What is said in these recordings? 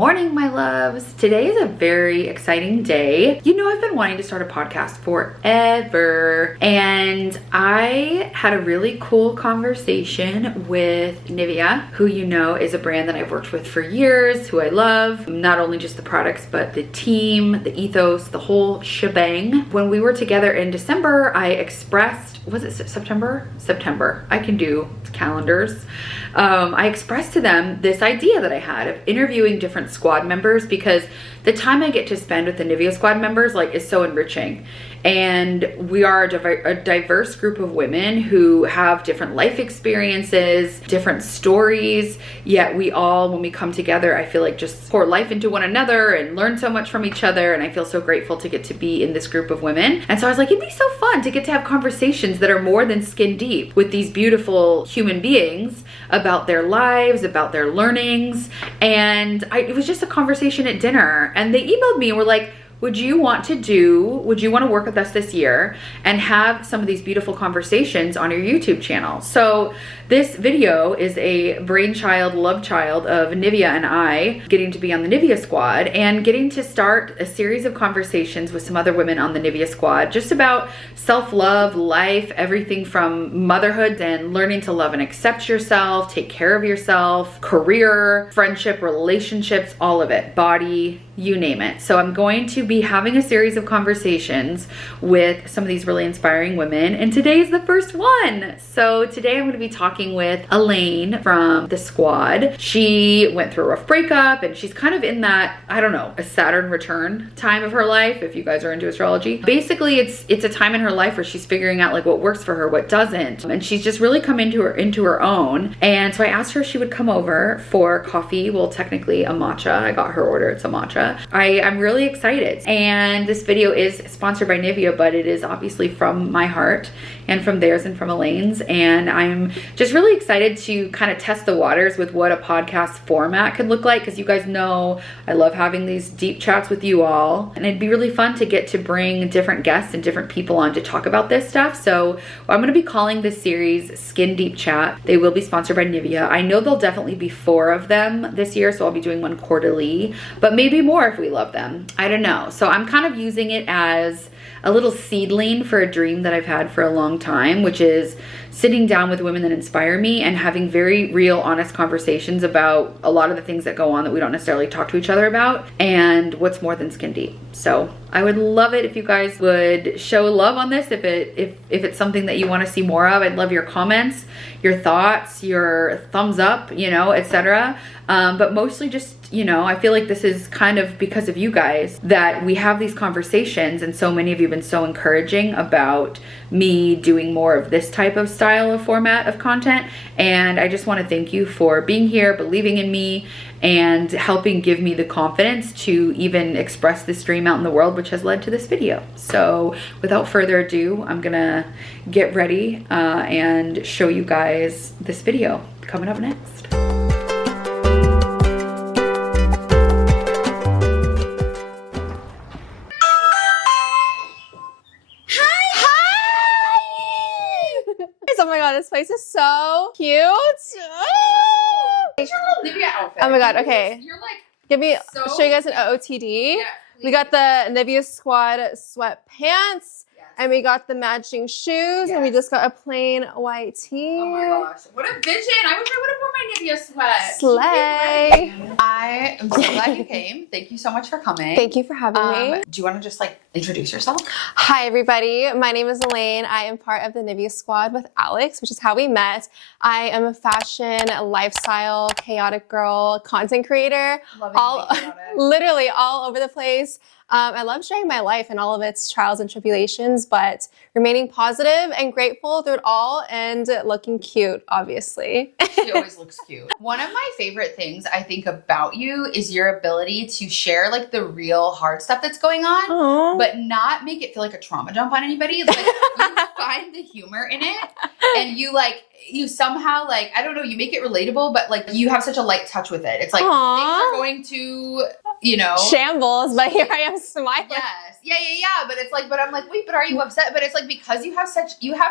morning, my loves. Today is a very exciting day. You know, I've been wanting to start a podcast forever, and I had a really cool conversation with Nivea, who you know is a brand that I've worked with for years, who I love. Not only just the products, but the team, the ethos, the whole shebang. When we were together in December, I expressed, was it September? September. I can do calendars. I expressed to them this idea that I had of interviewing different squad members, because the time I get to spend with the Nivea squad members is so enriching. And we are a diverse group of women who have different life experiences, different stories, yet we all, when we come together, I feel like just pour life into one another and learn so much from each other. And I feel so grateful to get to be in this group of women. And so I was like, it'd be so fun to get to have conversations that are more than skin deep with these beautiful human beings about their lives, about their learnings. And it was just a conversation at dinner, and they emailed me and were like, would you want to work with us this year and have some of these beautiful conversations on your YouTube channel? So this video is a brainchild, love child of Nivea and I getting to be on the Nivea squad and getting to start a series of conversations with some other women on the Nivea squad, just about self-love, life, everything from motherhood and learning to love and accept yourself, take care of yourself, career, friendship, relationships, all of it, body, you name it. So I'm going to be having a series of conversations with some of these really inspiring women, and today is the first one. So today I'm going to be talking with Alaine from the squad. She went through a rough breakup, and she's kind of in that, I don't know, a Saturn return time of her life, if you guys are into astrology. Basically, it's a time in her life where she's figuring out what works for her, what doesn't, and she's just really come into her own. And so I asked her if she would come over for coffee. Well, technically a matcha. I got her order. It's a matcha. I'm really excited. And this video is sponsored by Nivea, but it is obviously from my heart and from theirs and from Elaine's. And I'm just really excited to kind of test the waters with what a podcast format could look like, because you guys know I love having these deep chats with you all. And it'd be really fun to get to bring different guests and different people on to talk about this stuff. So I'm going to be calling this series Skin Deep Chat. They will be sponsored by Nivea. I know there'll definitely be 4 of them this year, so I'll be doing one quarterly, but maybe more if we love them. I don't know. So I'm kind of using it as a little seedling for a dream that I've had for a long time, which is sitting down with women that inspire me and having very real, honest conversations about a lot of the things that go on that we don't necessarily talk to each other about, and what's more than skin deep. So I would love it if you guys would show love on this. If it's something that you want to see more of, I'd love your comments, your thoughts, your thumbs up, etc. But mostly just, I feel like this is kind of because of you guys that we have these conversations, and so many of you have been so encouraging about me doing more of this type of style of format of content. And I just want to thank you for being here, believing in me, and helping give me the confidence to even express this dream out in the world, which has led to this video. So without further ado, I'm gonna get ready and show you guys this video coming up next. Oh my god, this place is so cute. It's your little Nivea outfit. Oh my god, okay. You're show you guys an OOTD. Yeah, we got the Nivea Squad sweatpants. Yes. And we got the matching shoes, and we just got a plain white tee. Oh my gosh, what a vision. I wish I would have worn my Nivea sweat. Slay. I am so glad you came. Thank you so much for coming. Thank you for having me. Do you want to just introduce yourself? Hi everybody, my name is Alaine. I am part of the Nivea Squad with Alex, which is how we met. I am a fashion, lifestyle, chaotic girl, content creator. Literally all over the place. I love sharing my life and all of its trials and tribulations, but remaining positive and grateful through it all, and looking cute, obviously. She always looks cute. One of my favorite things I think about you is your ability to share the real hard stuff that's going on, Aww. but not make it feel like a trauma dump on anybody. You find the humor in it, and you somehow I don't know, you make it relatable, but you have such a light touch with it. It's things are going to you know, shambles, but here I am smiling. Yes. Yeah. But it's like, but I'm like, wait, but are you upset? But it's like, because you have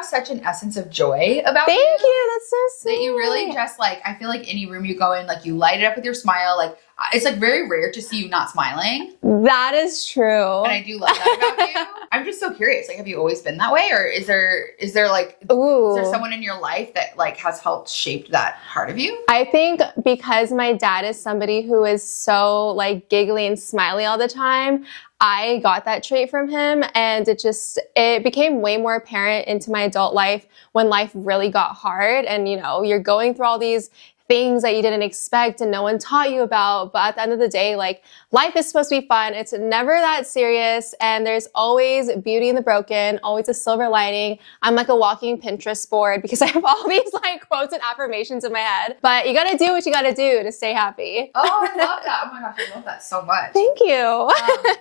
such an essence of joy about Thank you. That's so sweet. that you really just like, I feel like any room you go in, like you light it up with your smile. Like it's like very rare to see you not smiling. That is true. And I do love that about you. I'm just so curious. Like, have you always been that way, or is there like, Ooh. is there someone in your life that like has helped shape that part of you? I think because my dad is somebody who is so like giggly and smiley all the time, I got that trait from him, and it became way more apparent into my adult life when life really got hard, and you know, you're going through all these things that you didn't expect and no one taught you about. But at the end of the day, like, life is supposed to be fun. It's never that serious. And there's always beauty in the broken, always a silver lining. I'm like a walking Pinterest board because I have all these like quotes and affirmations in my head. But you gotta do what you gotta do to stay happy. Oh, I love that. Oh my gosh, I love that so much. Thank you.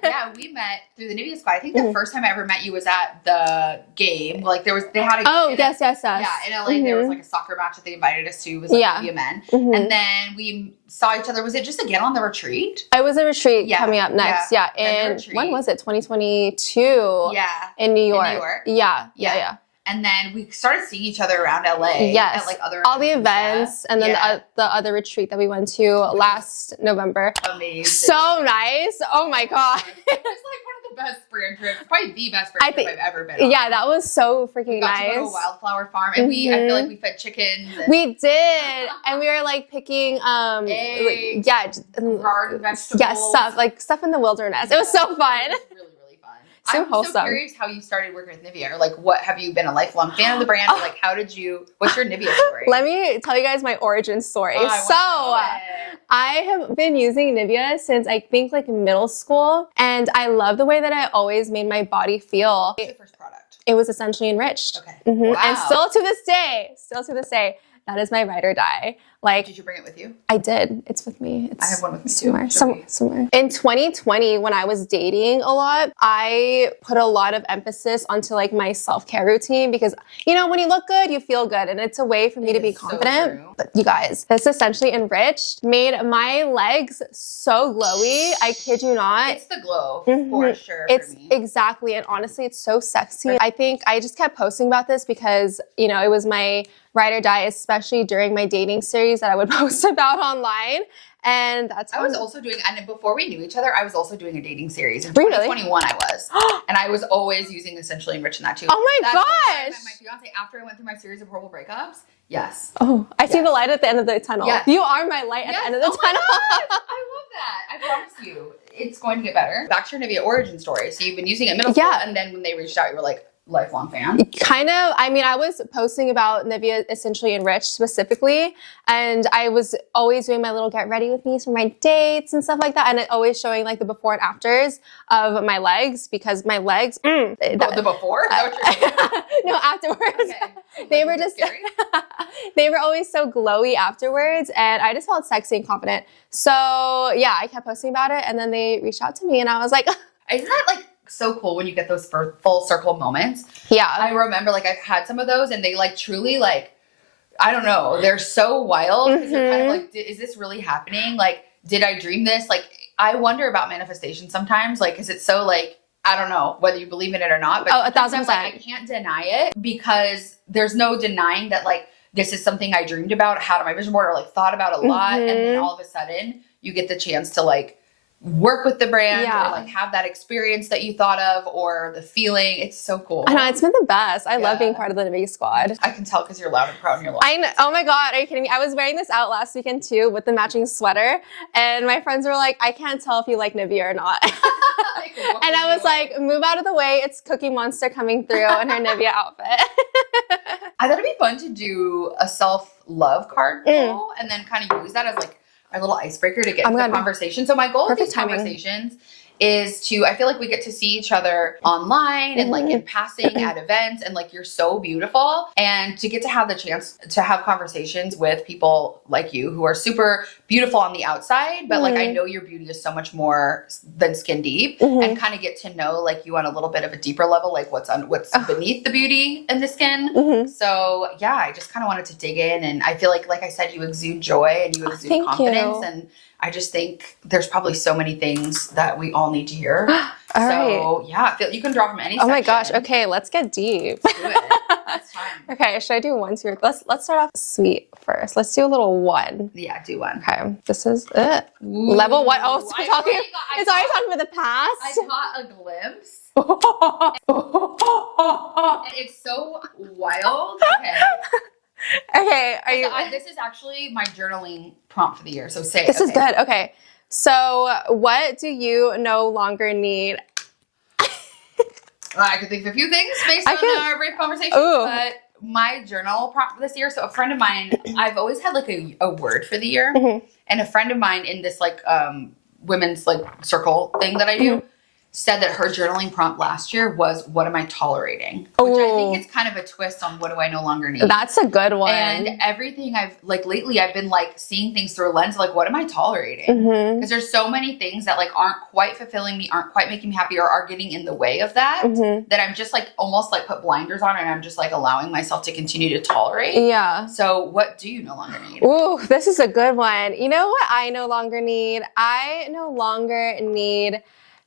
Yeah, we met through the Nivea Squad. I think the first time I ever met you was at the game. Like they had a yes. Yeah, in LA there was like a soccer match that they invited us to. It was like Nivea Men. And then we saw each other. Was it just again on the retreat? It was a retreat coming up next. Yeah. And when was it? 2022. Yeah. In New York. Yeah. And then we started seeing each other around LA. Yes. At like other all the events. And then the other retreat that we went to last November. Amazing. So nice. Oh my God. It's like one of the best brand trips. Probably the best brand trip I've ever been on. Yeah, that was so freaking nice. We got to go to a wildflower farm, and I feel like we fed chickens. We did. And we were like picking eggs, garden vegetables. Yeah, stuff in the wilderness. It was so fun. It was really fun. So I'm wholesome. so curious how you started working with Nivea, or like what, have you been a lifelong fan of the brand, or like what's your Nivea story? Let me tell you guys my origin story. I have been using Nivea since I think like middle school, and I love the way that I always made my body feel. What's your first product? It was Essentially Enriched. Okay. Wow. And still to this day, that is my ride or die. Like, did you bring it with you? I did. It's with me. I have one with me somewhere. In 2020, when I was dating a lot, I put a lot of emphasis onto like my self-care routine because, you know, when you look good, you feel good. And it's a way for me to be confident. So but you guys, this Essentially Enriched made my legs so glowy. I kid you not. It's the glow for sure. It's for me. Exactly. And honestly, it's so sexy. I think I just kept posting about this because, you know, it was my ride or die, especially during my dating series that I would post about online. And that's I was also doing, and before we knew each other, I was also doing a dating series. In really? 2021 I was. And I was always using Essentially Enriched in that too. Oh my gosh. I met my fiance after I went through my series of horrible breakups. Yes. Oh, I see the light at the end of the tunnel. Yes. You are my light at the end of the tunnel. I love that. I promise you. It's going to get better. Back to your Nivea origin story. So you've been using it in middle school, and then when they reached out, you were like, lifelong fan? Kind of. I mean, I was posting about Nivea Essentially Enriched specifically, and I was always doing my little get ready with me for my dates and stuff like that, and always showing like the before and afters of my legs because my legs. The before? Is that what you're saying? No, afterwards. Okay. They were just they were always so glowy afterwards, and I just felt sexy and confident. So yeah, I kept posting about it, and then they reached out to me, and I was like, isn't that like so cool when you get those full circle moments? Yeah. I remember like I've had some of those, and they like truly like, I don't know, they're so wild because you're kind of like, is this really happening? Like, did I dream this? Like, I wonder about manifestation sometimes. Like, is it so like, I don't know whether you believe in it or not, but 1,000%. Like, I can't deny it because there's no denying that like, this is something I dreamed about, had on my vision board, or like thought about a lot. And then all of a sudden you get the chance to like work with the brand or like have that experience that you thought of or the feeling. It's so cool. I know, it's been the best. I love being part of the Nivea Squad. I can tell because you're loud and proud and you're loud. I know. Oh my God, are you kidding me? I was wearing this out last weekend too with the matching sweater, and my friends were like, I can't tell if you like Nivea or not. And I was like, move out of the way. It's Cookie Monster coming through in her Nivea outfit. I thought it'd be fun to do a self-love card pull and then kind of use that as like our little icebreaker to get into the conversation. So my goal with these conversations is to, I feel like we get to see each other online and like in passing at events, and like you're so beautiful, and to get to have the chance to have conversations with people like you who are super beautiful on the outside, but like I know your beauty is so much more than skin deep, and kind of get to know like you on a little bit of a deeper level, like what's beneath the beauty and the skin. So yeah, I just kind of wanted to dig in, and I feel like I said, you exude joy and you exude confidence, and I just think there's probably so many things that we all need to hear. Yeah, you can draw from any section. Oh my gosh. Okay, let's get deep. Let's do it. It's time. Okay, should I do 1, 2, or let's start off sweet first. Let's do a little 1. Yeah, do 1. Okay, this is it. Level 1. Oh, so it's already talking about the past. I caught a glimpse. And it's so wild. Okay. Okay, are you? This is actually my journaling prompt for the year. So say it. This is good. Okay, so what do you no longer need? I could think of a few things based on our brief conversation, but my journal prompt for this year. So a friend of mine, I've always had like a word for the year, and a friend of mine in this like women's like circle thing that I do said that her journaling prompt last year was, what am I tolerating? Which I think is kind of a twist on what do I no longer need. That's a good one. And everything lately I've been like seeing things through a lens of like, what am I tolerating? Because there's so many things that like aren't quite fulfilling me, aren't quite making me happy, or are getting in the way of that, that I'm just like almost like put blinders on, and I'm just like allowing myself to continue to tolerate. Yeah. So what do you no longer need? Ooh, this is a good one. You know what I no longer need? I no longer need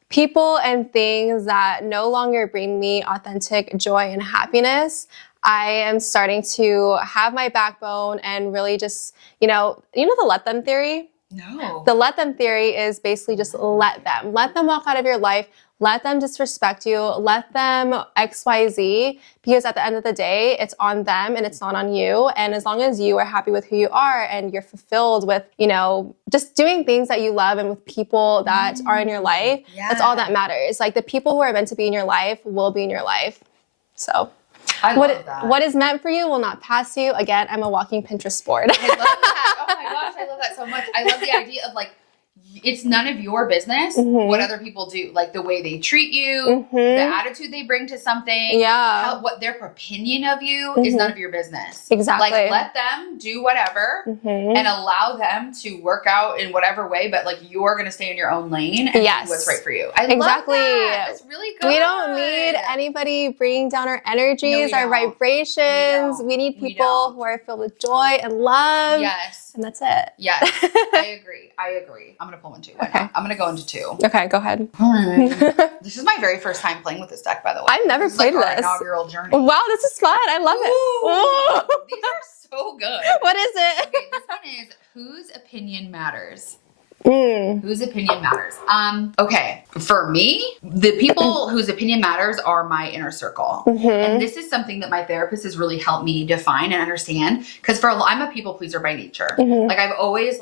people and things that no longer bring me authentic joy and happiness. I am starting to have my backbone and really just, you know the let them theory? No. The let them theory is basically just let them walk out of your life. Let them disrespect you. Let them XYZ, because at the end of the day, it's on them and it's not on you. And as long as you are happy with who you are and you're fulfilled with, just doing things that you love and with people that are in your life, that's all that matters. Like the people who are meant to be in your life will be in your life. So I love that. What is meant for you will not pass you. Again, I'm a walking Pinterest board. I love that. Oh my gosh, I love that so much. I love the idea of like, it's none of your business what other people do, like the way they treat you, the attitude they bring to something, what their opinion of you is none of your business. Exactly. Like let them do whatever and allow them to work out in whatever way, but like you're going to stay in your own lane and do what's right for you. I love that. That's really good. We don't need anybody bringing down our energies, our vibrations. We need people who are filled with joy and love. Yes. And that's it. Yes. I agree. I'm going to pull one too. Okay. I'm going to go into 2. Okay, go ahead. All right. This is my very first time playing with this deck, by the way. I've never played like this. Our inaugural journey. Wow, this is fun. I love it. Ooh. These are so good. What is it? Okay, this one is whose opinion matters. Whose opinion matters. Okay, for me, the people whose opinion matters are my inner circle. And this is something that my therapist has really helped me define and understand, because I'm a people pleaser by nature. Like I've always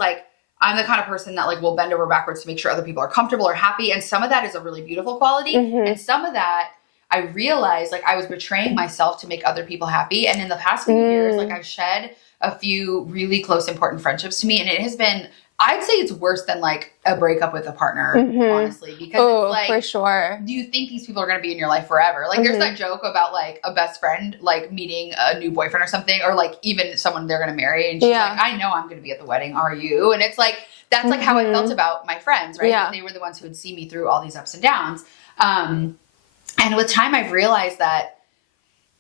I'm the kind of person that like will bend over backwards to make sure other people are comfortable or happy, and some of that is a really beautiful quality, and some of that I realized like I was betraying myself to make other people happy. And in the past few years, like I've shed a few really close important friendships to me, and it has been, I'd say it's worse than like a breakup with a partner, honestly, because it's like, for sure. do you think these people are going to be in your life forever? Like there's that joke about like a best friend, like meeting a new boyfriend or something, or like even someone they're going to marry. And she's like, I know I'm going to be at the wedding. Are you? And it's like, that's like how I felt about my friends, right? Yeah. They were the ones who would see me through all these ups and downs. And with time, I've realized that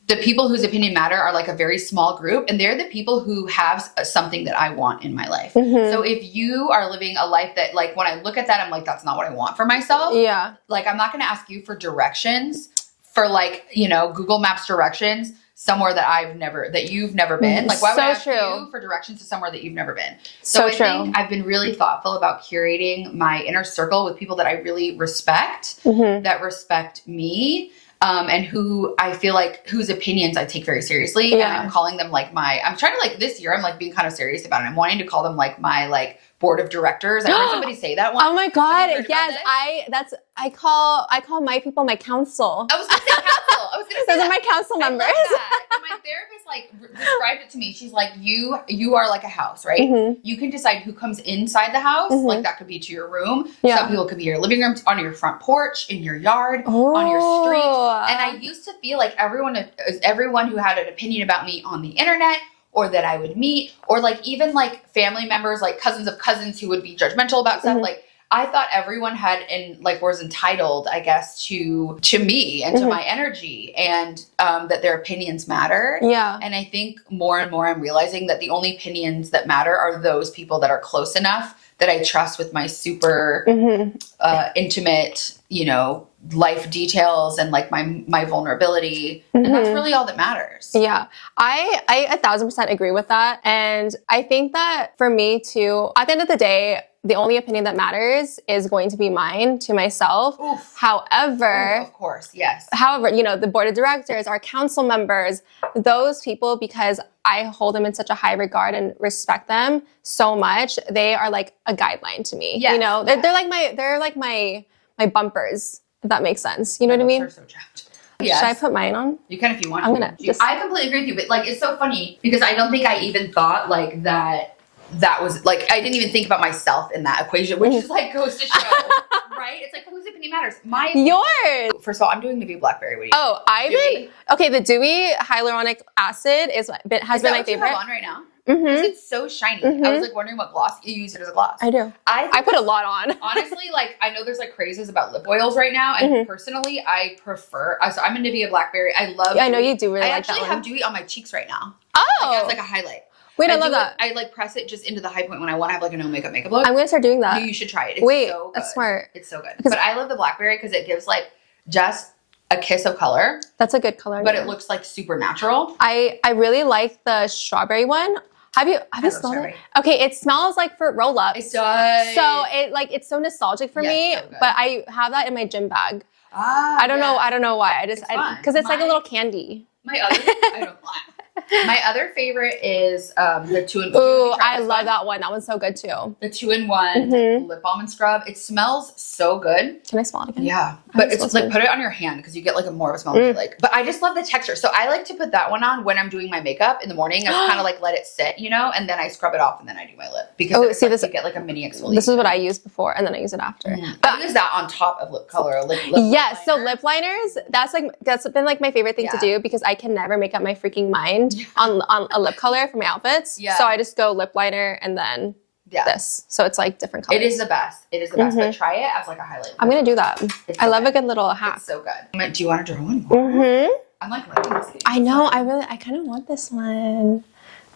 the people whose opinion matter are like a very small group, and they're the people who have something that I want in my life. So if you are living a life that like, when I look at that, I'm like, that's not what I want for myself. Yeah. Like, I'm not going to ask you for directions for like, Google Maps directions somewhere that you've never been. Like, why would I ask you for directions to somewhere that you've never been? So I think I've been really thoughtful about curating my inner circle with people that I really respect, that respect me. And who I feel like whose opinions I take very seriously. And I'm calling them like I'm trying to like this year, I'm like being kind of serious about it. I'm wanting to call them like my like board of directors. I heard somebody say that once. Oh my God. Yes. I call my people my council. I was going to say council. I was going to say those are my council members. I love that. And my therapist like described it to me. She's like, you are like a house, right? Mm-hmm. You can decide who comes inside the house. Mm-hmm. Like that could be to your room. Yeah. Some people could be your living room, on your front porch, in your yard, Ooh. on your street. And I used to feel like everyone who had an opinion about me on the internet, or that I would meet, or like even like family members, like cousins of cousins who would be judgmental about stuff. Mm-hmm. Like I thought everyone was entitled, I guess, to me and to Mm-hmm. my energy, and that their opinions matter. Yeah. And I think more and more I'm realizing that the only opinions that matter are those people that are close enough that I trust with my super Mm-hmm. intimate, life details and like my vulnerability. Mm-hmm. And that's really all that matters. Yeah, I 1000% agree with that. And I think that for me too, at the end of the day, the only opinion that matters is going to be mine to myself. Oof. However, Oof, of course, yes. However, the board of directors, our council members, those people, because I hold them in such a high regard and respect them so much, they are like a guideline to me. Yes. They're like my bumpers, if that makes sense. You know what I mean? Are so chapped. Yes. Should I put mine on? You can if you want. I'm gonna just... I completely agree with you, but like it's so funny because I don't think I even thought like that was like I didn't even think about myself in that equation, which is like goes to show, right? It's like whose opinion matters. Yours. First of all, I'm doing Nivea Blackberry. What do you Oh, the dewy hyaluronic acid has been my favorite. You have on right now? Mm-hmm. It's so shiny. Mm-hmm. I was like wondering what gloss you use it as a gloss. I do. I put a lot on. Honestly, like I know there's like crazes about lip oils right now, and personally, I prefer. So I'm a Nivea Blackberry. I love. Yeah, I know you do really like that one. I actually have dewy on my cheeks right now. Oh, like, as like a highlight. Wait, I love that. I like press it just into the high point when I want to have like a no makeup look. I'm gonna start doing that. You should try it. It's so good. That's smart. It's so good. But I love the Blackberry because it gives like just a kiss of color. That's a good color. But it looks like super natural. I really like the strawberry one. Have you smelled it? Okay, it smells like fruit roll-ups. It does. So it's so nostalgic for me. So but I have that in my gym bag. I don't know why. Because it's like a little candy. I don't lie. My other favorite is the 2-in-1. Ooh, I love that one. That one's so good too. The 2-in-1 lip balm and scrub. It smells so good. Can I smell it again? Yeah, but it's like put it on your hand because you get like a more of a smell that you like. But I just love the texture, so I like to put that one on when I'm doing my makeup in the morning. I kind of like let it sit, and then I scrub it off and then I do my lip because you get like a mini exfoliation. This is what I use before and then I use it after. But I use that on top of lip color. Yes, so lip liners. That's been like my favorite thing to do because I can never make up my freaking mind on a lip color for my outfits. Yeah. So I just go lip liner and then this. So it's like different colors. It is the best. But try it as like a highlight. I'm gonna do that. I love a good little hack. It's so good. Do you want to draw one more? I'm like liking this game. I know. I kind of want this one.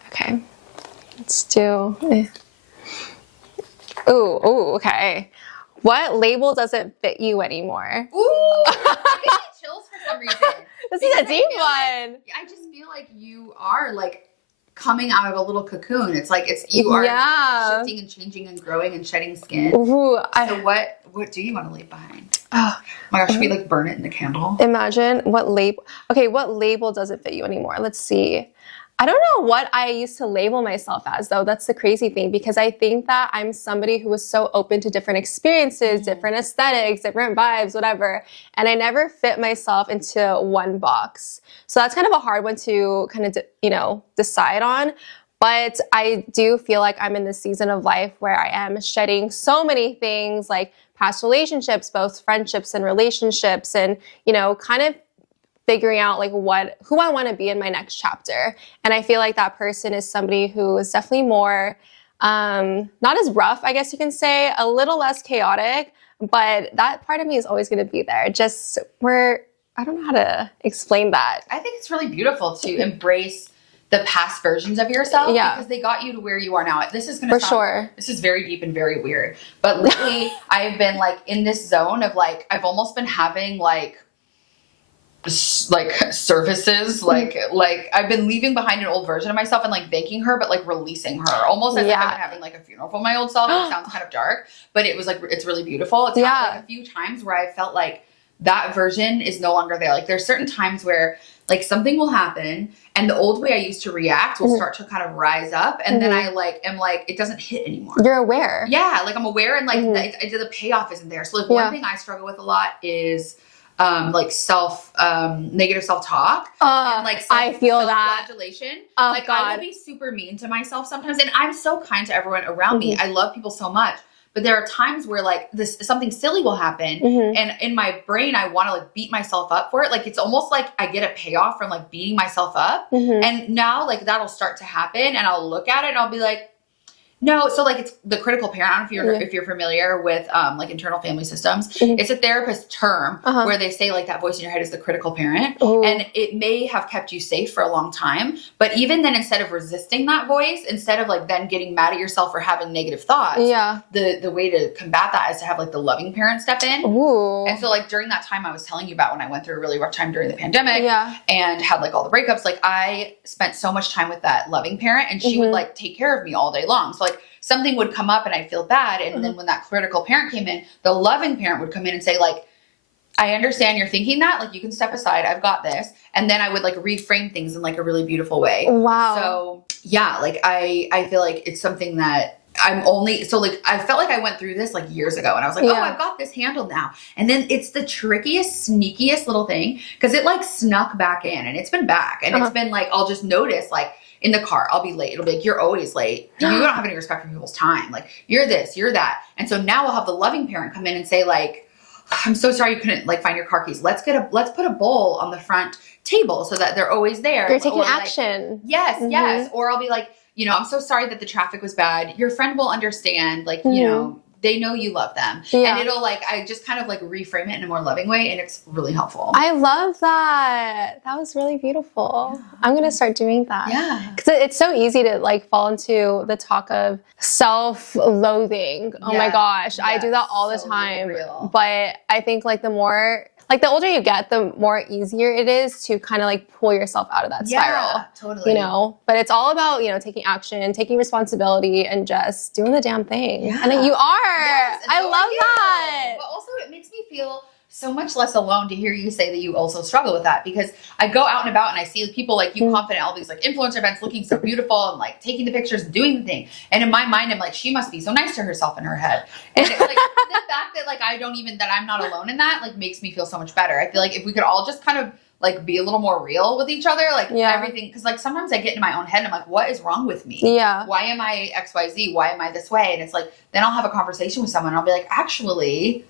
Okay. Let's do. Ooh. Okay. What label doesn't fit you anymore? Ooh. I get chills for some reason. This is a deep one. I just feel like you are like coming out of a little cocoon. It's like you are shifting and changing and growing and shedding skin. Ooh, so what do you want to leave behind? Oh my gosh, should we like burn it in the candle? Imagine what label. Okay, what label doesn't fit you anymore? Let's see. I don't know what I used to label myself as, though. That's the crazy thing, because I think that I'm somebody who was so open to different experiences, different aesthetics, different vibes, whatever. And I never fit myself into one box. So that's kind of a hard one to kind of, decide on. But I do feel like I'm in this season of life where I am shedding so many things, like past relationships, both friendships and relationships, and, kind of figuring out like who I want to be in my next chapter. And I feel like that person is somebody who is definitely more, not as rough, I guess you can say, a little less chaotic, but that part of me is always going to be there. Just I don't know how to explain that. I think it's really beautiful to embrace the past versions of yourself because they got you to where you are now. This is going to sound, this is very deep and very weird, but lately I've been like in this zone of like, I've almost been having like services, like I've been leaving behind an old version of myself and like thanking her, but like releasing her, almost as if I've been having like a funeral for my old self. It sounds kind of dark, but it was like, it's really beautiful. It's happened like a few times where I felt like that version is no longer there. Like there's certain times where like something will happen and the old way I used to react will start to kind of rise up. And then I like, am like, it doesn't hit anymore. You're aware. Yeah. Like I'm aware and like the payoff isn't there. So like one thing I struggle with a lot is like negative self-talk and like I feel that flagellation. Oh, like God. I will be super mean to myself sometimes, and I'm so kind to everyone around me. I love people so much, but there are times where like something silly will happen, and in my brain I want to like beat myself up for it. Like it's almost like I get a payoff from like beating myself up, and now like that'll start to happen, and I'll look at it and I'll be like, no. So like it's the critical parent. I don't know if you're familiar with like internal family systems. It's a therapist term where they say like that voice in your head is the critical parent. And it may have kept you safe for a long time. But even then, instead of resisting that voice, instead of like then getting mad at yourself for having negative thoughts, the way to combat that is to have like the loving parent step in. And so like during that time I was telling you about when I went through a really rough time during the pandemic and had like all the breakups, like I spent so much time with that loving parent, and she would like take care of me all day long. So like something would come up and I'd feel bad. And then when that critical parent came in, the loving parent would come in and say like, I understand you're thinking that, like you can step aside. I've got this. And then I would like reframe things in like a really beautiful way. Wow. So yeah, like I feel like it's something that so like I felt like I went through this like years ago and I was like, oh, I've got this handled now. And then it's the trickiest, sneakiest little thing because it like snuck back in and it's been back. And it's been like, I'll just notice like, in the car, I'll be late. It'll be like, you're always late. You don't have any respect for people's time. Like, you're this, you're that. And so now I'll have the loving parent come in and say like, I'm so sorry you couldn't like find your car keys. Let's put a bowl on the front table so that they're always there. You're taking like, action. Yes. Or I'll be like, you know, I'm so sorry that the traffic was bad. Your friend will understand. Like, you know, they know you love them. And it'll like, I just kind of like reframe it in a more loving way. And it's really helpful. I love that. That was really beautiful. I'm going to start doing that. Yeah. Because it's so easy to like fall into the talk of self-loathing. Oh my gosh. I do that all the time. Real. But I think like the older you get, the more easier it is to kind of like pull yourself out of that spiral. Yeah, totally. You know, but it's all about, you know, taking action, taking responsibility and just doing the damn thing. Yeah. And then you are. Yes, I love that. But also it makes me feel so much less alone to hear you say that you also struggle with that, because I go out and about and I see people like you confident at all these like influencer events looking so beautiful and like taking the pictures and doing the thing. And in my mind, I'm like, she must be so nice to herself in her head. And it's like the fact that like that I'm not alone in that like makes me feel so much better. I feel like if we could all just kind of like be a little more real with each other, like everything. Cause like sometimes I get in my own head and I'm like, what is wrong with me? Yeah. Why am I XYZ? Why am I this way? And it's like, then I'll have a conversation with someone and I'll be like, actually,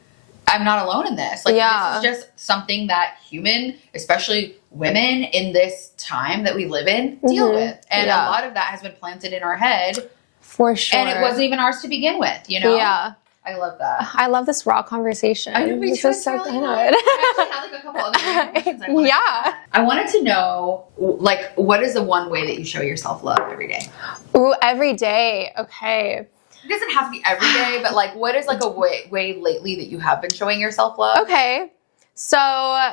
I'm not alone in this. Like this is just something that especially women in this time that we live in, deal with. And a lot of that has been planted in our head. For sure. And it wasn't even ours to begin with, you know? Yeah. I love that. I love this raw conversation. I know, this is so good. I actually had like a couple other questions I wanted to ask. I wanted to know, like, what is the one way that you show yourself love every day? Ooh, every day. Okay. It doesn't have to be every day, but like, what is like a way lately that you have been showing yourself love? Okay. So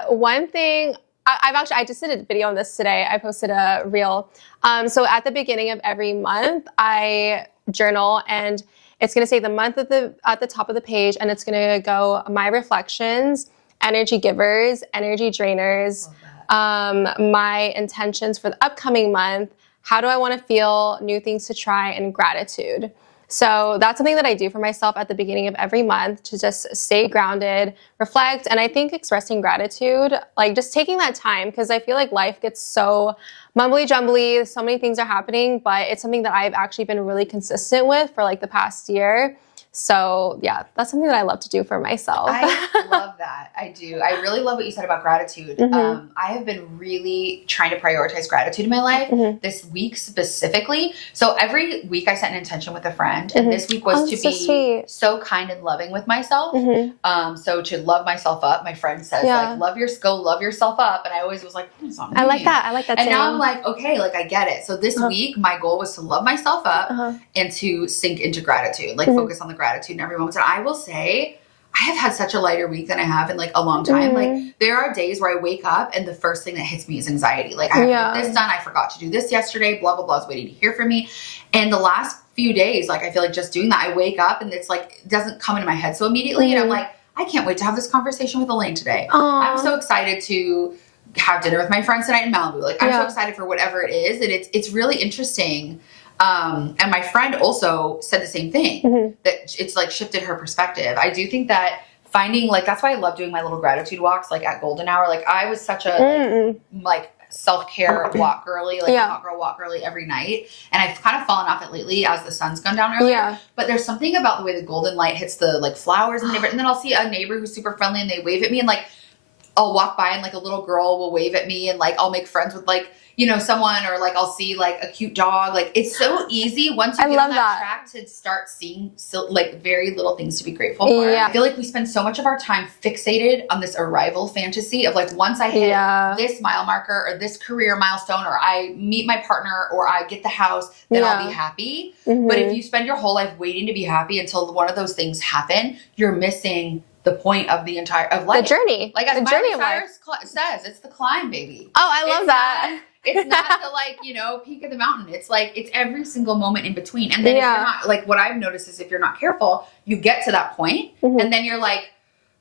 one thing, I just did a video on this today. I posted a reel. So at the beginning of every month, I journal, and it's going to say the month at the top of the page, and it's going to go my reflections, energy givers, energy drainers, my intentions for the upcoming month, how do I want to feel, new things to try, and gratitude. So that's something that I do for myself at the beginning of every month to just stay grounded, reflect, and I think expressing gratitude, like just taking that time, because I feel like life gets so mumbly jumbly, so many things are happening, but it's something that I've actually been really consistent with for like the past year. So yeah, that's something that I love to do for myself. I love that. I do. I really love what you said about gratitude. I have been really trying to prioritize gratitude in my life this week specifically. So every week I set an intention with a friend, and this week was to be so kind and loving with myself. So to love myself up. My friend says like, go love yourself up. And I always was like, it's not me. I like that. And now I'm like, okay, like I get it. So this week my goal was to love myself up and to sink into gratitude, like focus on the gratitude in every moment. And I will say, I have had such a lighter week than I have in like a long time. Like there are days where I wake up and the first thing that hits me is anxiety. Like I have to get this done. I forgot to do this yesterday, blah, blah, blah, is waiting to hear from me. And the last few days, like I feel like just doing that, I wake up and it's like, it doesn't come into my head so immediately. And I'm like, I can't wait to have this conversation with Alaine today. I'm so excited to have dinner with my friends tonight in Malibu. Like, I'm so excited for whatever it is. And it's really interesting. And my friend also said the same thing, that it's like shifted her perspective. I do think that finding, like, that's why I love doing my little gratitude walks, like at golden hour. Like, I was such a like self-care walk girly, like a hot girl walk girly every night. And I've kind of fallen off it lately as the sun's gone down earlier. But there's something about the way the golden light hits the like flowers in the neighborhood. And then I'll see a neighbor who's super friendly and they wave at me, and like I'll walk by and like a little girl will wave at me, and like I'll make friends with like, you know, someone, or like I'll see like a cute dog. Like, it's so easy once you get on that track to start seeing like very little things to be grateful for. I feel like we spend so much of our time fixated on this arrival fantasy of like, once I hit this mile marker or this career milestone, or I meet my partner, or I get the house, then I'll be happy. But if you spend your whole life waiting to be happy until one of those things happen, you're missing the point of the entire of life. The journey. Like, as the journey of life says, it's the climb, baby. Oh, I love that. It's not the like, you know, peak of the mountain. It's like, it's every single moment in between. And then if you're not, like, what I've noticed is if you're not careful, you get to that point, and then you're like,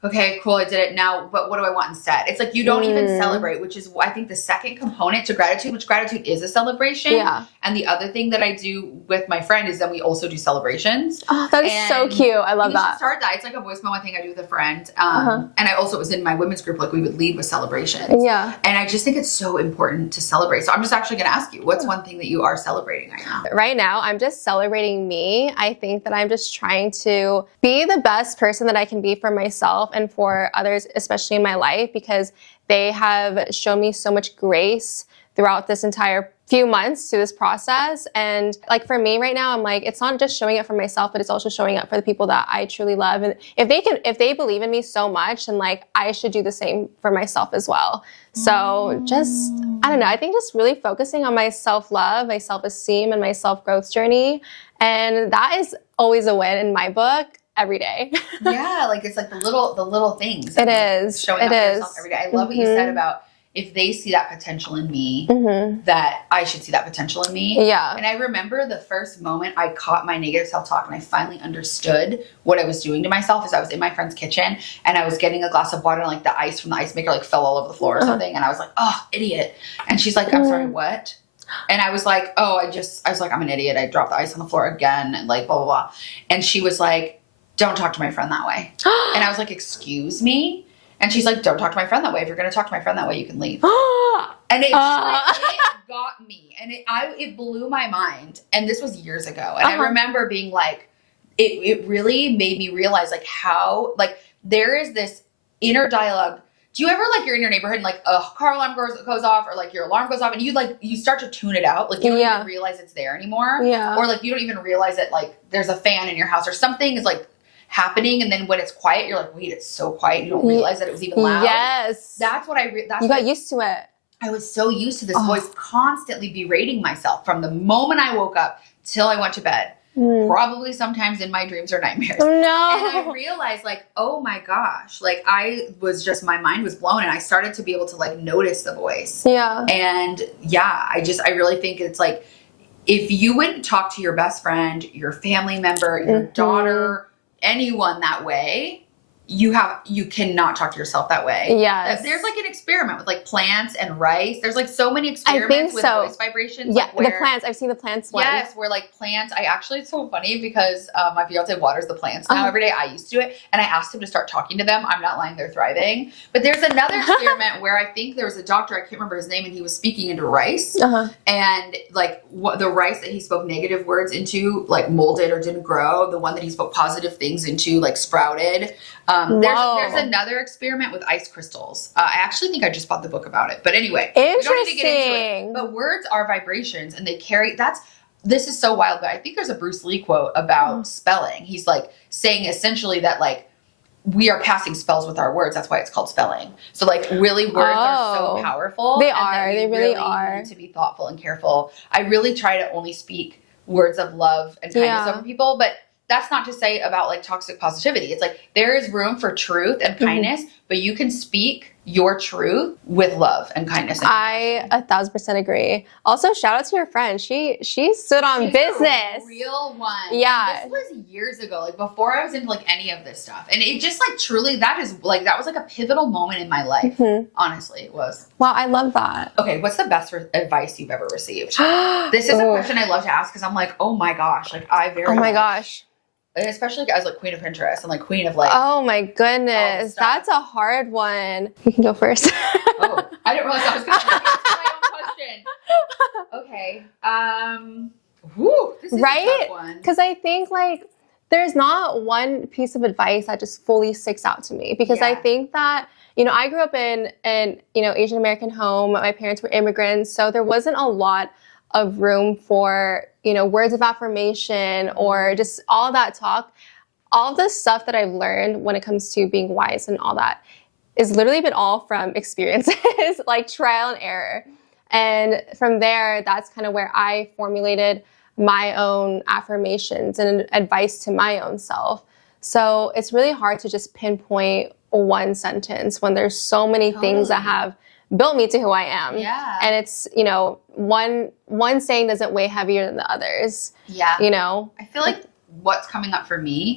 okay, cool, I did it now, but what do I want instead? It's like you don't even celebrate, which is, I think, the second component to gratitude, which gratitude is a celebration. And the other thing that I do with my friend is then we also do celebrations. Oh, that is so cute. I love that. Start that. It's like a voice memo thing I do with a friend. And I also was in my women's group, like we would lead with celebrations. And I just think it's so important to celebrate. So I'm just actually going to ask you, what's one thing that you are celebrating right now? Right now, I'm just celebrating me. I think that I'm just trying to be the best person that I can be for myself and for others, especially in my life, because they have shown me so much grace throughout this entire few months through this process. And like for me right now, I'm like, it's not just showing up for myself, but it's also showing up for the people that I truly love. And if they believe in me so much, and like, I should do the same for myself as well. So just, I don't know, I think just really focusing on my self-love, my self-esteem, and my self-growth journey. And that is always a win in my book. Every day. Like it's like the little things. It is. Showing up for yourself every day. I love what you said about, if they see that potential in me, that I should see that potential in me. And I remember the first moment I caught my negative self-talk and I finally understood what I was doing to myself is I was in my friend's kitchen and I was getting a glass of water, and like the ice from the ice maker like fell all over the floor or something. And I was like, oh, idiot. And she's like, I'm sorry, what? And I was like, oh, I was like, I'm an idiot. I dropped the ice on the floor again, and like blah, blah, blah. And she was like, don't talk to my friend that way. And I was like, excuse me? And she's like, don't talk to my friend that way. If you're going to talk to my friend that way, you can leave. And it got me. And it blew my mind. And this was years ago. And I remember being like, it really made me realize like how, like, there is this inner dialogue. Do you ever, like, you're in your neighborhood and like a car alarm goes off, or like your alarm goes off, and you start to tune it out. Like, you don't even realize it's there anymore. Or like, you don't even realize that like there's a fan in your house or something is like happening, and then when it's quiet, you're like, wait, it's so quiet. You don't realize that it was even loud. That's what you got used to it. I was so used to this voice constantly berating myself from the moment I woke up till I went to bed. Probably sometimes in my dreams or nightmares. No. And I realized like, oh my gosh, like my mind was blown, and I started to be able to like notice the voice. And I really think it's like, if you wouldn't talk to your best friend, your family member, your daughter, anyone that way, you cannot talk to yourself that way. There's like an experiment with like plants and rice. There's like so many experiments with voice vibrations. Like the plants. I've seen the plants one. Yes, where like plants. It's so funny because my fiance waters the plants now every day. I used to do it, and I asked him to start talking to them. I'm not lying, they're thriving. But there's another experiment where I think there was a doctor, I can't remember his name, and he was speaking into rice, and like the rice that he spoke negative words into like molded or didn't grow. The one that he spoke positive things into like sprouted. There's another experiment with ice crystals. I actually think I just bought the book about it. But anyway, we don't need to get into it. But words are vibrations, and they carry, this is so wild, but I think there's a Bruce Lee quote about spelling. He's like saying essentially that like, we are casting spells with our words. That's why it's called spelling. So like really words are so powerful. They are. They really are. Need to be thoughtful and careful. I really try to only speak words of love and kindness over people, but that's not to say about like toxic positivity. It's like there is room for truth and kindness, but you can speak your truth with love and kindness. And I 1000% agree. Also, shout out to your friend. She stood on business. A real one. Yeah. And this was years ago, like before I was into like any of this stuff. And it just like truly, that was like a pivotal moment in my life. Honestly, it was. Wow, I love that. Okay, what's the best advice you've ever received? This is a question I love to ask because I'm like, oh my gosh, like Oh my gosh. Especially as like queen of Pinterest and like queen of like. Oh my goodness, that's a hard one. You can go first. Oh, I didn't realize I was going to answer my own question. Okay. This is a tough one. Because I think like there's not one piece of advice that just fully sticks out to me. Because I think that, you know, I grew up in you know, Asian American home. My parents were immigrants, so there wasn't a lot of room for, you know, words of affirmation or just all that talk. All the stuff that I've learned when it comes to being wise and all that is literally been all from experiences, like trial and error. And from there, that's kind of where I formulated my own affirmations and advice to my own self. So it's really hard to just pinpoint one sentence when there's so many things that have built me to who I am. Yeah. And it's, you know, one saying doesn't weigh heavier than the others. Yeah. You know? I feel like what's coming up for me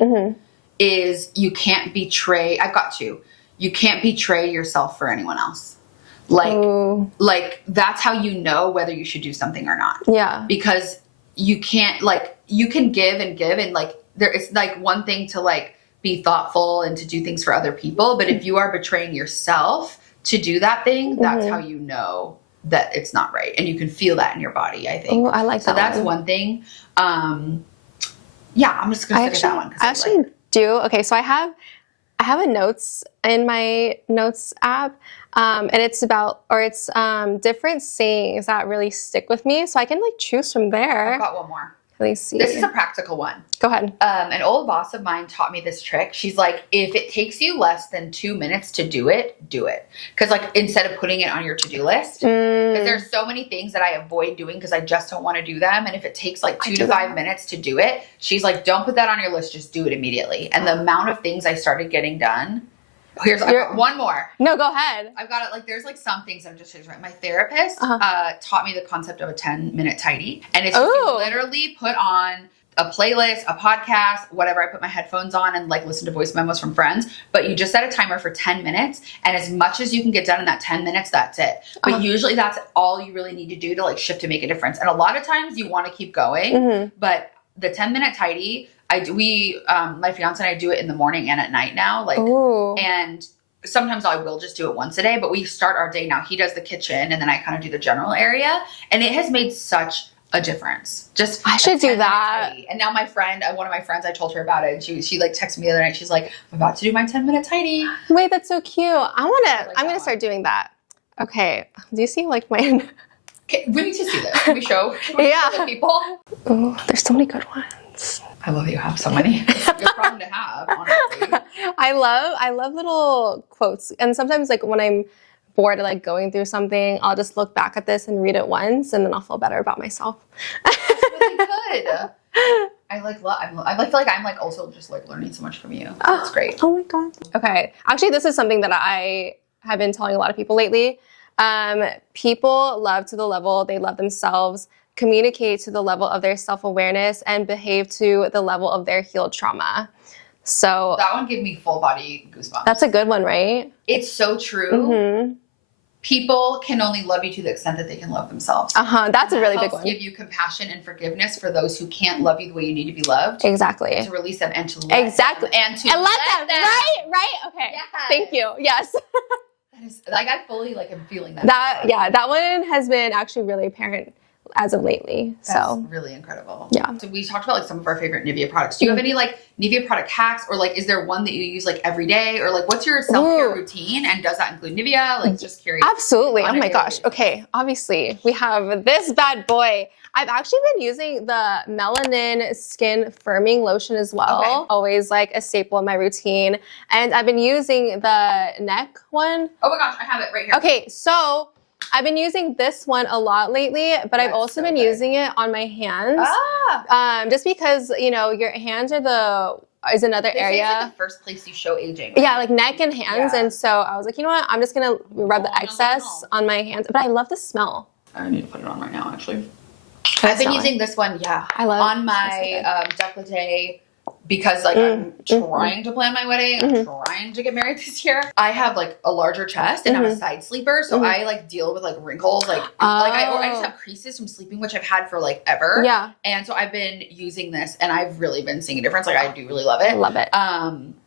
is you can't betray. I've got two. You can't betray yourself for anyone else. Like that's how you know whether you should do something or not. Yeah. Because you can't, like, you can give and like it's like one thing to like be thoughtful and to do things for other people, but if you are betraying yourself to do that thing, that's how you know that it's not right. And you can feel that in your body, I think. Oh, I like that. So that's one thing. Yeah, I'm just going to stick with that one. I actually do. Okay, so I have a notes in my notes app, and it's different sayings that really stick with me. So I can like choose from there. I've got one more. Let me see. This is a practical one. Go ahead. An old boss of mine taught me this trick. She's like, if it takes you less than 2 minutes to do it, do it. Because like instead of putting it on your to-do list, because there's so many things that I avoid doing because I just don't want to do them. And if it takes like 2 to 5 minutes to do it, she's like, don't put that on your list. Just do it immediately. And the amount of things I started getting done. I've got one more. No, go ahead. I've got it. Like, there's like some things I'm just right. My therapist taught me the concept of a 10-minute tidy, and it's just you literally put on a playlist, a podcast, whatever. I put my headphones on and like listen to voice memos from friends, but you just set a timer for 10 minutes, and as much as you can get done in that 10 minutes, that's it. But usually that's all you really need to do to like shift to make a difference. And a lot of times you want to keep going, but the 10-minute tidy, my fiance and I do it in the morning and at night now. Like, and sometimes I will just do it once a day, but we start our day now. He does the kitchen and then I kind of do the general area. And it has made such a difference. Just I should do that. tidy. And now my friend, one of my friends, I told her about it. And she like texted me the other night. She's like, I'm about to do my 10-minute tidy. Wait, that's so cute. I'm going to start doing that. Okay. Do you see like my... Okay, we need to see this. Can we show the people? Oh, there's so many good ones. I love that you have so many. It's a good problem to have, honestly. I love little quotes. And sometimes like when I'm bored of like going through something, I'll just look back at this and read it once and then I'll feel better about myself. That's really good. I feel like I'm like also just like learning so much from you. That's great. Oh my God. Okay. Actually, this is something that I have been telling a lot of people lately. People love to the level they love themselves, communicate to the level of their self-awareness, and behave to the level of their healed trauma. So that one gave me full body goosebumps. That's a good one, right? It's so true. People can only love you to the extent that they can love themselves. That's a really big one. Give you compassion and forgiveness for those who can't love you the way you need to be loved. Exactly. To release them and to let them. And to let them. Right. Okay. Yes. Thank you. Yes. That is, like, I fully like am feeling that. That one has been actually really apparent as of lately. That's really incredible. Yeah. So we talked about like some of our favorite Nivea products. Do you have any like Nivea product hacks, or like is there one that you use like every day, or like what's your self-care routine, and does that include Nivea? Like, just curious. Absolutely. Oh my gosh. Okay. Obviously we have this bad boy. I've actually been using the melanin skin firming lotion as well. Okay. Always like a staple in my routine. And I've been using the neck one. Oh my gosh, I have it right here. Okay, so I've been using this one a lot lately, but I've also been using it on my hands. Just because, you know, your hands are the is another They say area. it's like the first place you show aging. Yeah, like neck and hands. Yeah. And so I was like, you know what? I'm just going to rub the excess on my hands. But I love the smell. I need to put it on right now, actually. Can I I've been smell using it? this one, yeah. I love on my décolleté because like I'm trying to plan my wedding. I'm trying to get married this year. I have like a larger chest and I'm a side sleeper, so I like deal with like wrinkles, like I just have creases from sleeping, which I've had for like ever. Yeah. And so I've been using this, and I've really been seeing a difference. Like I do really love it. I love it.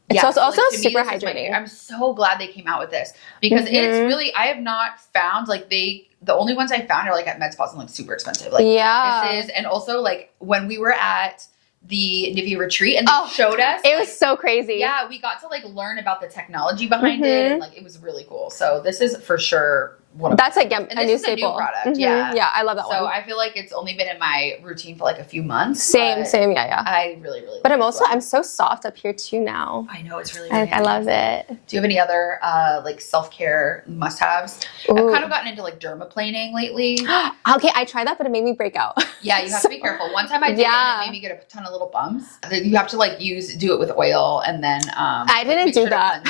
It's also like, super hydrating. I'm so glad they came out with this because it's really, I have not found like the only ones I found are like at med spas and like super expensive. Like this is, and also like when we were at the Nivea retreat and they showed us. It was so crazy. Yeah, we got to like learn about the technology behind it, and like it was really cool. So this is for sure one of that's like a new staple. staple. New product. Yeah. Yeah, I love that one. So I feel like it's only been in my routine for like a few months. Same, yeah. I really But I'm so soft up here too now. I know, it's really I love it. Do you have any other like self-care must-haves? I've kind of gotten into like dermaplaning lately. Okay, I tried that, but it made me break out. Yeah, you have to be careful. One time I did it and it made me get a ton of little bumps. You have to like do it with oil and then I didn't do that.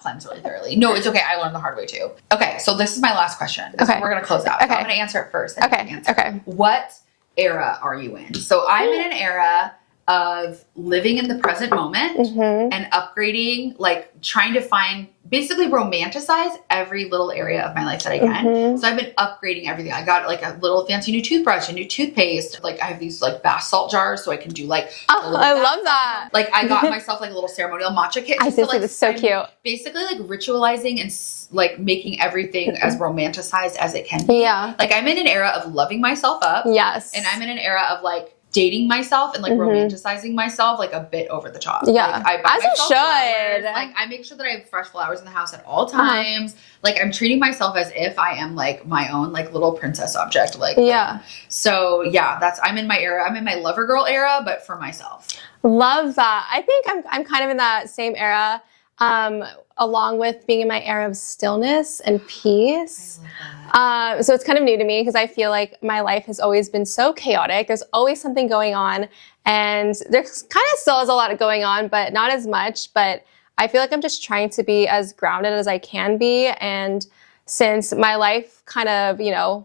Cleanse really thoroughly. No, it's okay. I learned the hard way too. Okay, so this is my last question. We're gonna close out. So I'm gonna answer it first. Okay. What era are you in? So I'm in an era of living in the present moment and upgrading, like trying to find, basically romanticize every little area of my life that I can. So I've been upgrading everything. I got like a little fancy new toothbrush, a new toothpaste. Like I have these like bath salt jars so I can do like I love that. Like I got myself like a little ceremonial matcha kit. I did see this, so cute. Basically like ritualizing and like making everything as romanticized as it can be. Yeah. Like I'm in an era of loving myself up. Yes. And I'm in an era of like dating myself and like romanticizing myself like a bit over the top. Yeah. Like, I buy as you myself should. flowers. Like I make sure that I have fresh flowers in the house at all times. Like I'm treating myself as if I am like my own like little princess object. Like so yeah, I'm in my era. I'm in my lover girl era, but for myself. Love that. I think I'm kind of in that same era. Along with being in my era of stillness and peace. I love that. So it's kind of new to me because I feel like my life has always been so chaotic. There's always something going on, and there's kind of still is a lot going on, but not as much. But I feel like I'm just trying to be as grounded as I can be. And since my life kind of,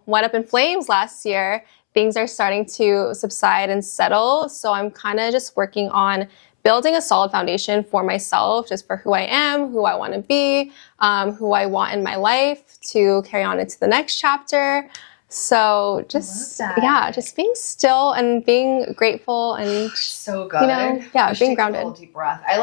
went up in flames last year, things are starting to subside and settle. So I'm kind of just working on building a solid foundation for myself, just for who I am, who I want to be, who I want in my life to carry on into the next chapter. So just being still and being grateful and so good. Being grounded. A deep breath. I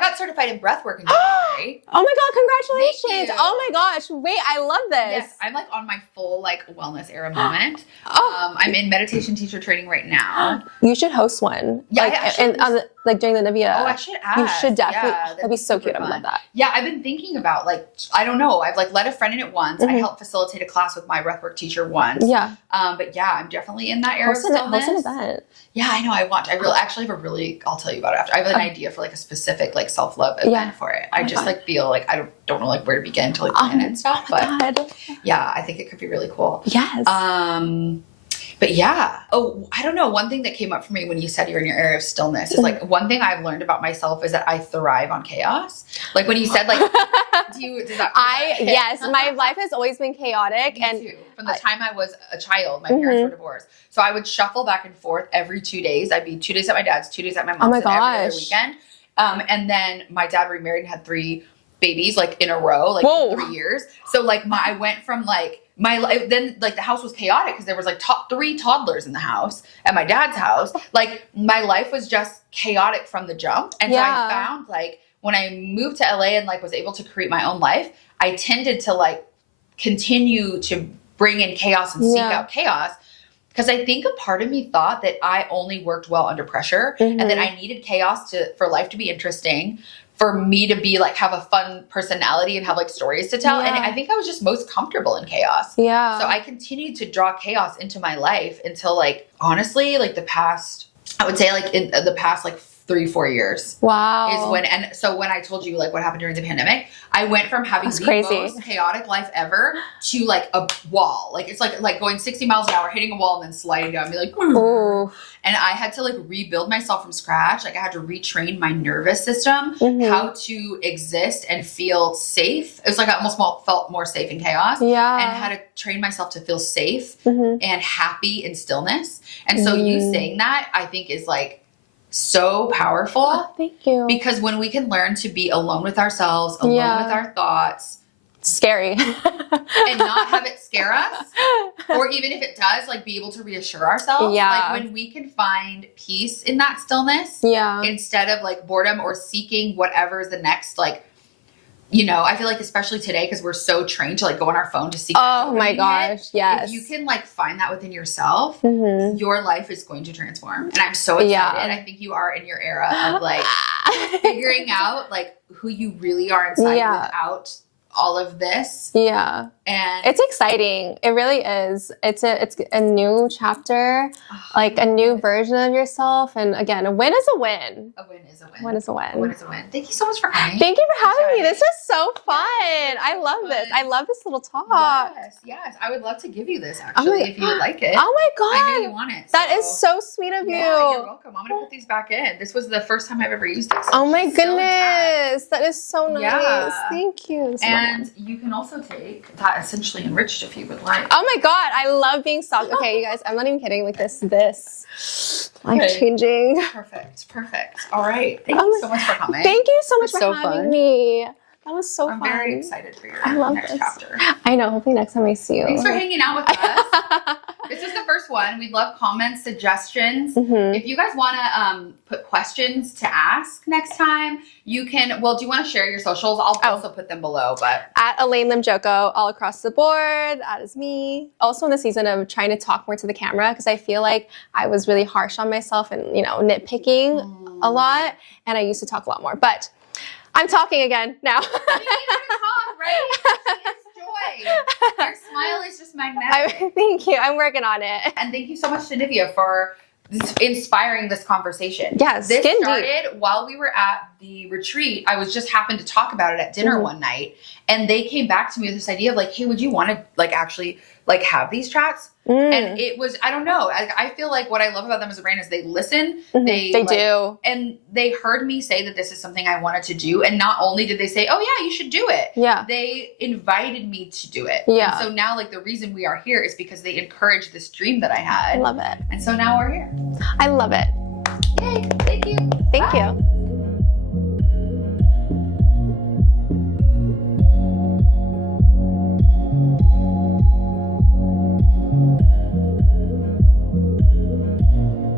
got certified in breath work in January. Oh my God, congratulations. Oh my gosh. Wait, I love this. Yes, I'm like on my full like wellness era moment. I'm in meditation teacher training right now. You should host one. Yeah, like during the Nivea. Oh, I should ask. You should definitely. Yeah, that'd be so cute. Fun. I love that. Yeah, I've been thinking about like, I don't know. I've like let a friend in it once. I helped facilitate a class with my breathwork teacher once. Yeah. But yeah, I'm definitely in that era. Host an event. Yeah, I know. I really actually have I'll tell you about it after. I have an idea for like a specific like self-love event for it. I just like feel like I don't know like where to begin to like plan and stuff. But yeah, I think it could be really cool. Yes. But yeah. Oh, I don't know. One thing that came up for me when you said you're in your area of stillness is like one thing I've learned about myself is that I thrive on chaos. Like when you said like, yes, my life has always been chaotic. Me too. From the time I was a child, my parents were divorced. So I would shuffle back and forth every 2 days. I'd be 2 days at my dad's, 2 days at my mom's, and every other weekend. And then my dad remarried and had 3 babies like in a row, like in 3 years. So like I went from like my life, then like the house was chaotic because there was like 3 toddlers in the house at my dad's house. Like my life was just chaotic from the jump. And so I found like when I moved to LA and like was able to create my own life, I tended to like continue to bring in chaos and seek out chaos. Because I think a part of me thought that I only worked well under pressure and that I needed chaos for life to be interesting, for me to be like have a fun personality and have like stories to tell. And I think I was just most comfortable in chaos. Yeah. So I continued to draw chaos into my life until like honestly like the past, I would say like in the past like 3-4 years. Wow. Is when, and so when I told you like what happened during the pandemic, I went from having the most chaotic life ever to like a wall. Like it's like going 60 miles an hour, hitting a wall and then sliding down and be like, ooh. And I had to like rebuild myself from scratch. Like I had to retrain my nervous system, how to exist and feel safe. It was like I almost felt more safe in chaos. Yeah. And how to train myself to feel safe and happy in stillness. And so you saying that, I think is like so powerful. Oh, thank you. Because when we can learn to be alone with ourselves, alone with our thoughts, scary, and not have it scare us, or even if it does, like be able to reassure ourselves. Like when we can find peace in that stillness, instead of like boredom or seeking whatever is the next, like, you know, I feel like especially today, because we're so trained to like go on our phone to seek. Oh my gosh, yes. If you can like find that within yourself, your life is going to transform. And I'm so excited. I think you are in your era of like figuring out like who you really are inside without all of this. Yeah. And it's exciting. It really is. It's a new chapter, like a new version of yourself. And again, a win is a win. A win is a win. A win is a win. A win is a win. Thank you so much for coming. Thank you for having me. This was so fun. I love this. I love this little talk. Yes, yes. I would love to give you this actually if you would like it. Oh my God. I know you want it. That is so sweet of you. Yeah, you're welcome. I'm going to put these back in. This was the first time I've ever used it. So oh my goodness. That is so nice. Yeah. Thank you. And you can also take that essentially enriched if you would like. Oh my God. I love being soft. Okay, you guys, I'm not even kidding. Like this life-changing. Perfect. Perfect. All right. Thank you so much for coming. Thank you so much for having me. That was so fun. I'm very excited for your next chapter. I know. Hopefully next time I see you. Thanks for hanging out with us. This was the first one. We'd love comments, suggestions. If you guys want to put questions to ask next time, you can. Well, do you want to share your socials? I'll also put them below. But at Alaine Limjoco all across the board. That is me. Also in the season of trying to talk more to the camera because I feel like I was really harsh on myself and nitpicking a lot, and I used to talk a lot more. But I'm talking again now. You need to talk, right? It's joy. Your smile is just magnetic. Thank you. I'm working on it. And thank you so much to Nivea for inspiring this conversation. Yes, this started while we were at the retreat. I was just happened to talk about it at dinner one night, and they came back to me with this idea of like, hey, would you want to like actually like have these chats? And it was, I don't know. I feel like what I love about them as a brand is they listen. They do. And they heard me say that this is something I wanted to do. And not only did they say, oh yeah, you should do it. Yeah. They invited me to do it. Yeah. And so now like the reason we are here is because they encouraged this dream that I had. I love it. And so now we're here. I love it. Yay. Thank you. Thank you.